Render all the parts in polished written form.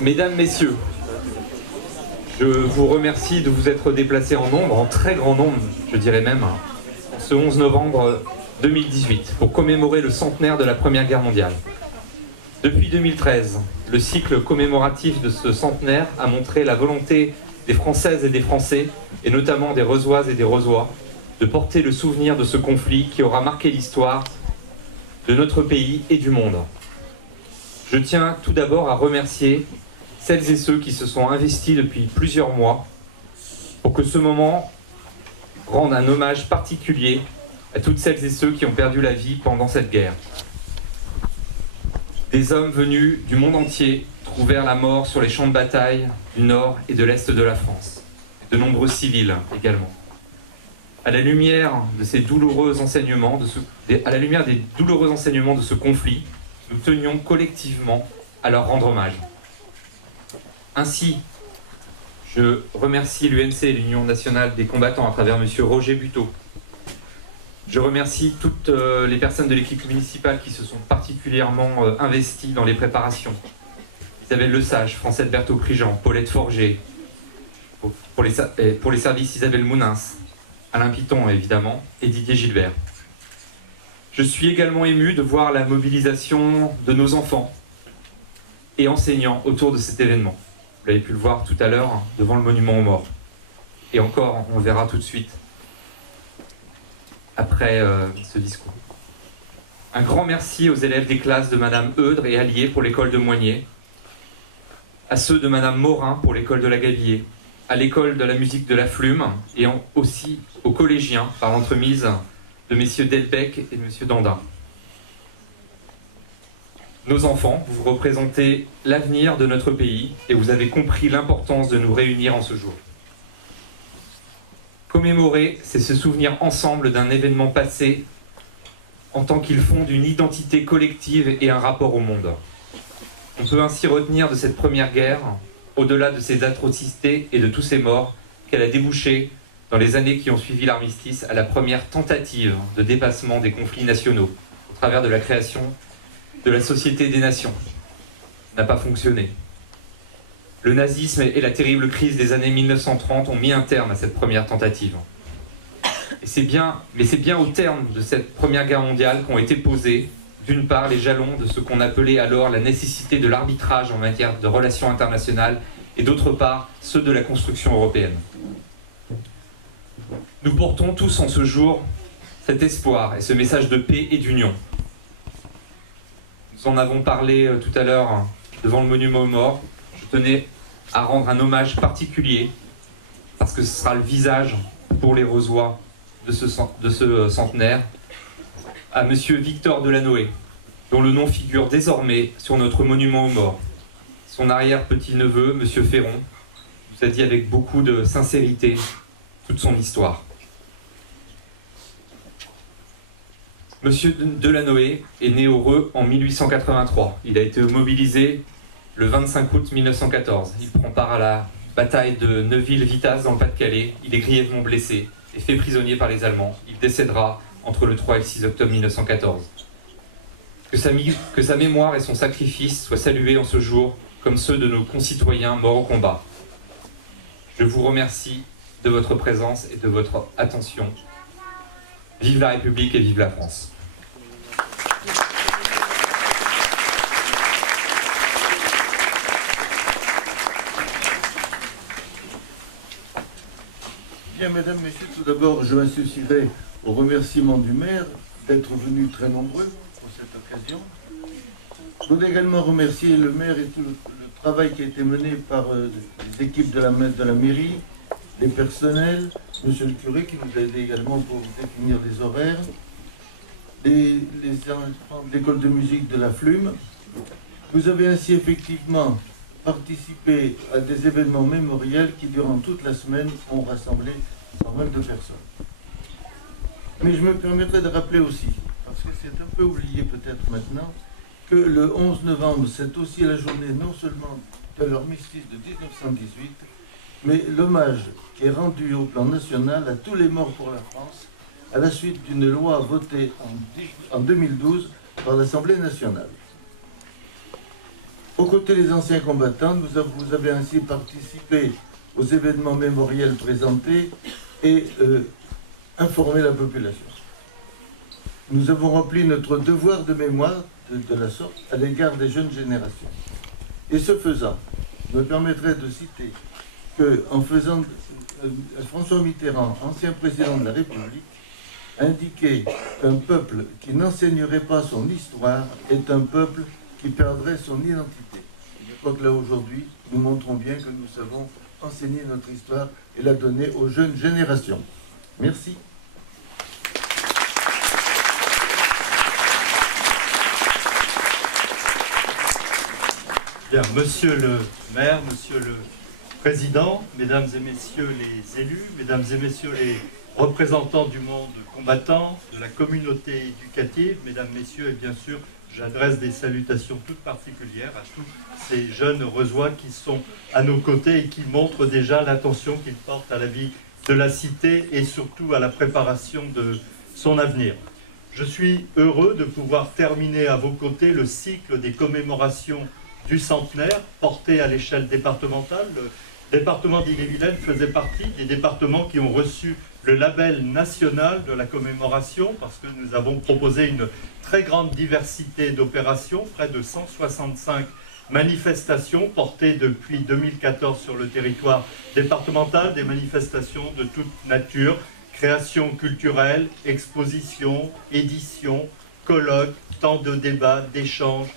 Mesdames, Messieurs, je vous remercie de vous être déplacés en nombre, en très grand nombre, je dirais même, ce 11 novembre 2018, pour commémorer le centenaire de la Première Guerre mondiale. Depuis 2013, le cycle commémoratif de ce centenaire a montré la volonté des Françaises et des Français, et notamment des Reusoises et des Reusois, de porter le souvenir de ce conflit qui aura marqué l'histoire de notre pays et du monde. Je tiens tout d'abord à remercier celles et ceux qui se sont investis depuis plusieurs mois pour que ce moment rende un hommage particulier à toutes celles et ceux qui ont perdu la vie pendant cette guerre. Des hommes venus du monde entier trouvèrent la mort sur les champs de bataille du nord et de l'est de la France. De nombreux civils également. À la lumière de ces douloureux enseignements, à la lumière des douloureux enseignements de ce conflit, nous tenions collectivement à leur rendre hommage. Ainsi, je remercie l'UNC et l'Union nationale des combattants à travers M. Roger Buteau. Je remercie toutes les personnes de l'équipe municipale qui se sont particulièrement investies dans les préparations. Isabelle Lesage, Francette Berthaud-Prigent, Paulette Forger, pour les services Isabelle Mounins, Alain Piton évidemment, et Didier Gilbert. Je suis également ému de voir la mobilisation de nos enfants et enseignants autour de cet événement. Vous l'avez pu le voir tout à l'heure devant le monument aux morts. Et encore, on le verra tout de suite après ce discours. Un grand merci aux élèves des classes de Madame Eudre et Allier pour l'école de Moigné, à ceux de Madame Morin pour l'école de la Gavillier, à l'école de la musique de la Flume et aussi aux collégiens par l'entremise de messieurs Delbecq et de monsieur Dandin. Nos enfants, vous représentez l'avenir de notre pays et vous avez compris l'importance de nous réunir en ce jour. Commémorer, c'est se souvenir ensemble d'un événement passé en tant qu'il fonde une identité collective et un rapport au monde. On peut ainsi retenir de cette première guerre, au-delà de ces atrocités et de tous ces morts, qu'elle a débouché, dans les années qui ont suivi l'armistice, à la première tentative de dépassement des conflits nationaux, au travers de la création de la Société des Nations. Ça n'a pas fonctionné. Le nazisme et la terrible crise des années 1930 ont mis un terme à cette première tentative. Mais c'est bien au terme de cette Première Guerre mondiale qu'ont été posés, d'une part, les jalons de ce qu'on appelait alors la nécessité de l'arbitrage en matière de relations internationales, et d'autre part, ceux de la construction européenne. Nous portons tous en ce jour cet espoir et ce message de paix et d'union. Nous en avons parlé tout à l'heure devant le monument aux morts. Je tenais à rendre un hommage particulier, parce que ce sera le visage pour les Reusois de ce centenaire, à monsieur Victor Delanoë, dont le nom figure désormais sur notre monument aux morts. Son arrière-petit-neveu, monsieur Ferron, nous a dit avec beaucoup de sincérité toute son histoire. Monsieur Delanoë est né au Reux en 1883. Il a été mobilisé le 25 août 1914. Il prend part à la bataille de Neuville-Vitasse dans le Pas-de-Calais. Il est grièvement blessé et fait prisonnier par les Allemands. Il décédera entre le 3 et le 6 octobre 1914. Que sa mémoire et son sacrifice soient salués en ce jour comme ceux de nos concitoyens morts au combat. Je vous remercie de votre présence et de votre attention. Vive la République et vive la France. Bien, mesdames, messieurs, tout d'abord, je m'associerai au remerciement du maire d'être venu très nombreux pour cette occasion. Je voudrais également remercier le maire et tout le travail qui a été mené par les équipes de la mairie, les personnels, monsieur le curé qui nous a aidé également pour définir les horaires, les enfants de l'école de musique de la Flume. Vous avez ainsi effectivement participé à des événements mémoriels qui, durant toute la semaine, ont rassemblé 122 personnes. Mais je me permettrai de rappeler aussi, parce que c'est un peu oublié peut-être maintenant, que le 11 novembre, c'est aussi la journée non seulement de l'armistice de 1918, mais l'hommage qui est rendu au plan national à tous les morts pour la France, à la suite d'une loi votée en 2012 par l'Assemblée nationale. Aux côtés des anciens combattants, vous avez ainsi participé aux événements mémoriels présentés et informé la population. Nous avons rempli notre devoir de mémoire de la sorte à l'égard des jeunes générations. Et ce faisant, je me permettrai de citer que, François Mitterrand, ancien président de la République, indiquait qu'un peuple qui n'enseignerait pas son histoire est un peuple qui perdrait son identité. Je crois que là, aujourd'hui, nous montrons bien que nous savons enseigner notre histoire et la donner aux jeunes générations. Merci. Bien, monsieur le maire, monsieur le président, mesdames et messieurs les élus, mesdames et messieurs les représentants du monde combattant, de la communauté éducative, mesdames, messieurs, et bien sûr, j'adresse des salutations toutes particulières à tous ces jeunes Reusois qui sont à nos côtés et qui montrent déjà l'attention qu'ils portent à la vie de la cité et surtout à la préparation de son avenir. Je suis heureux de pouvoir terminer à vos côtés le cycle des commémorations du centenaire porté à l'échelle départementale. Le département d'Ille-et-Vilaine faisait partie des départements qui ont reçu le label national de la commémoration parce que nous avons proposé une très grande diversité d'opérations, près de 165 manifestations portées depuis 2014 sur le territoire départemental, des manifestations de toute nature, création culturelle, expositions, éditions, colloques, temps de débat, d'échanges.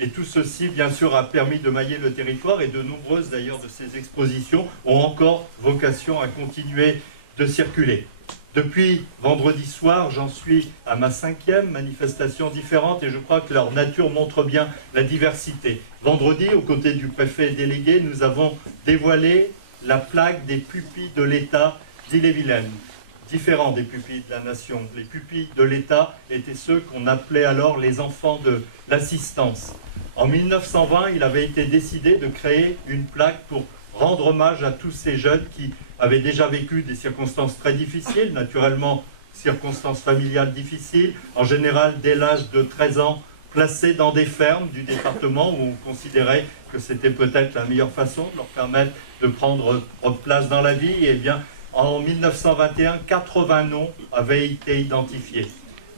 Et tout ceci, bien sûr, a permis de mailler le territoire et de nombreuses, d'ailleurs, de ces expositions ont encore vocation à continuer de circuler. Depuis vendredi soir, j'en suis à ma 5e manifestation différente et je crois que leur nature montre bien la diversité. Vendredi, aux côtés du préfet délégué, nous avons dévoilé la plaque des pupilles de l'État d'Ille-et-Vilaine. Différents des pupilles de la nation. Les pupilles de l'État étaient ceux qu'on appelait alors les enfants de l'assistance. En 1920, il avait été décidé de créer une plaque pour rendre hommage à tous ces jeunes qui avaient déjà vécu des circonstances très difficiles, naturellement circonstances familiales difficiles, en général dès l'âge de 13 ans, placés dans des fermes du département où on considérait que c'était peut-être la meilleure façon de leur permettre de prendre place dans la vie. Et bien, en 1921, 80 noms avaient été identifiés.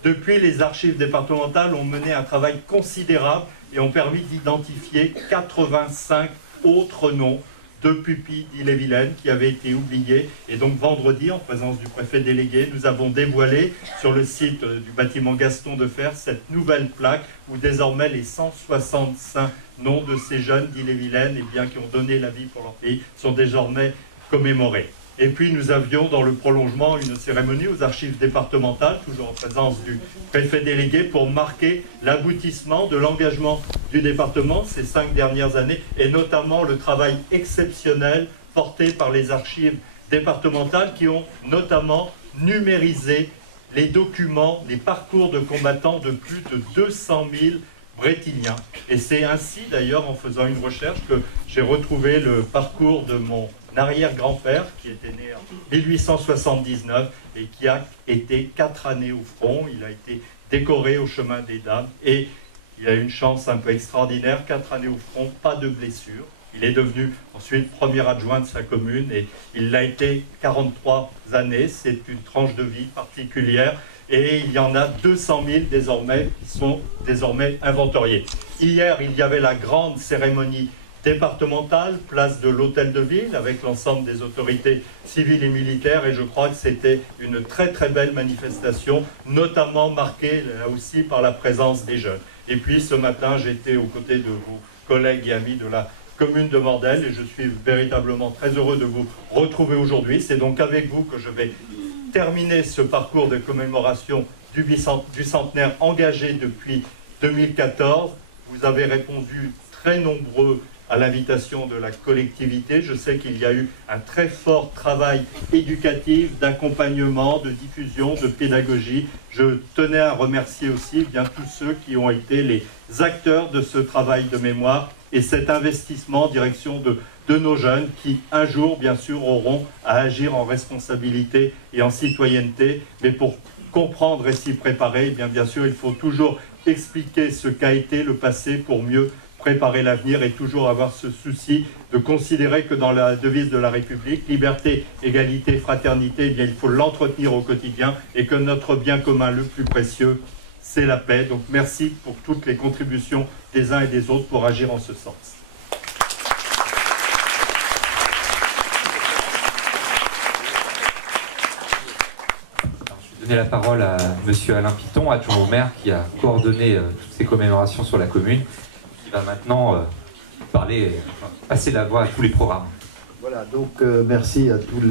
Depuis, les archives départementales ont mené un travail considérable et ont permis d'identifier 85 autres noms de pupilles d'Ille-et-Vilaine qui avaient été oubliés. Et donc vendredi, en présence du préfet délégué, nous avons dévoilé sur le site du bâtiment Gaston de Fer cette nouvelle plaque où désormais les 165 noms de ces jeunes d'Ille-et-Vilaine qui ont donné la vie pour leur pays sont désormais commémorés. Et puis nous avions dans le prolongement une cérémonie aux archives départementales, toujours en présence du préfet délégué, pour marquer l'aboutissement de l'engagement du département ces 5 dernières années, et notamment le travail exceptionnel porté par les archives départementales qui ont notamment numérisé les documents, les parcours de combattants de plus de 200 000 brétiliens. Et c'est ainsi d'ailleurs en faisant une recherche que j'ai retrouvé le parcours de mon arrière-grand-père qui était né en 1879 et qui a été 4 années au front. Il a été décoré au chemin des dames et il a une chance un peu extraordinaire, 4 années au front, pas de blessure. Il est devenu ensuite premier adjoint de sa commune et il l'a été 43 années. C'est une tranche de vie particulière et il y en a 200 000 désormais qui sont désormais inventoriés. Hier, il y avait la grande cérémonie départementale, place de l'Hôtel de Ville, avec l'ensemble des autorités civiles et militaires, et je crois que c'était une très très belle manifestation, notamment marquée là aussi par la présence des jeunes. Et puis ce matin, j'étais aux côtés de vos collègues et amis de la commune de Mordel, et je suis véritablement très heureux de vous retrouver aujourd'hui. C'est donc avec vous que je vais terminer ce parcours de commémoration du centenaire engagé depuis 2014. Vous avez répondu très nombreux à l'invitation de la collectivité. Je sais qu'il y a eu un très fort travail éducatif, d'accompagnement, de diffusion, de pédagogie. Je tenais à remercier aussi tous ceux qui ont été les acteurs de ce travail de mémoire et cet investissement en direction de nos jeunes qui, un jour, bien sûr, auront à agir en responsabilité et en citoyenneté. Mais pour comprendre et s'y préparer, bien sûr, il faut toujours expliquer ce qu'a été le passé pour mieux préparer l'avenir et toujours avoir ce souci de considérer que dans la devise de la République, liberté, égalité, fraternité, eh bien, il faut l'entretenir au quotidien et que notre bien commun le plus précieux, c'est la paix. Donc merci pour toutes les contributions des uns et des autres pour agir en ce sens. Je vais donner la parole à Monsieur Alain Piton, adjoint au maire, qui a coordonné toutes ces commémorations sur la commune, qui va maintenant passer la voix à tous les programmes. Voilà, donc merci à toutes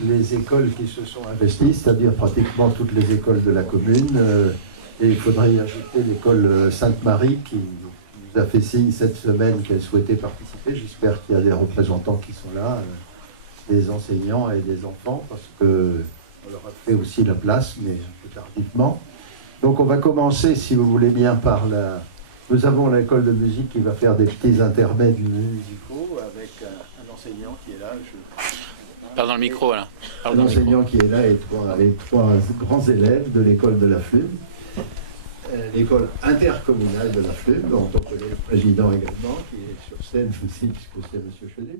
les écoles qui se sont investies, c'est-à-dire pratiquement toutes les écoles de la commune. Et il faudrait y ajouter l'école Sainte-Marie qui nous a fait signe cette semaine qu'elle souhaitait participer. J'espère qu'il y a des représentants qui sont là, des enseignants et des enfants, parce qu'on leur a fait aussi la place, mais un peu tardivement. Donc on va commencer, si vous voulez bien, par la... Nous avons l'école de musique qui va faire des petits intermèdes musicaux avec un enseignant qui est là. Parle dans le micro, là. Un enseignant qui est là et trois grands élèves de l'école de la Flume, l'école intercommunale de la Flume, dont on connaît le président également, qui est sur scène aussi, puisque c'est M. Chenet.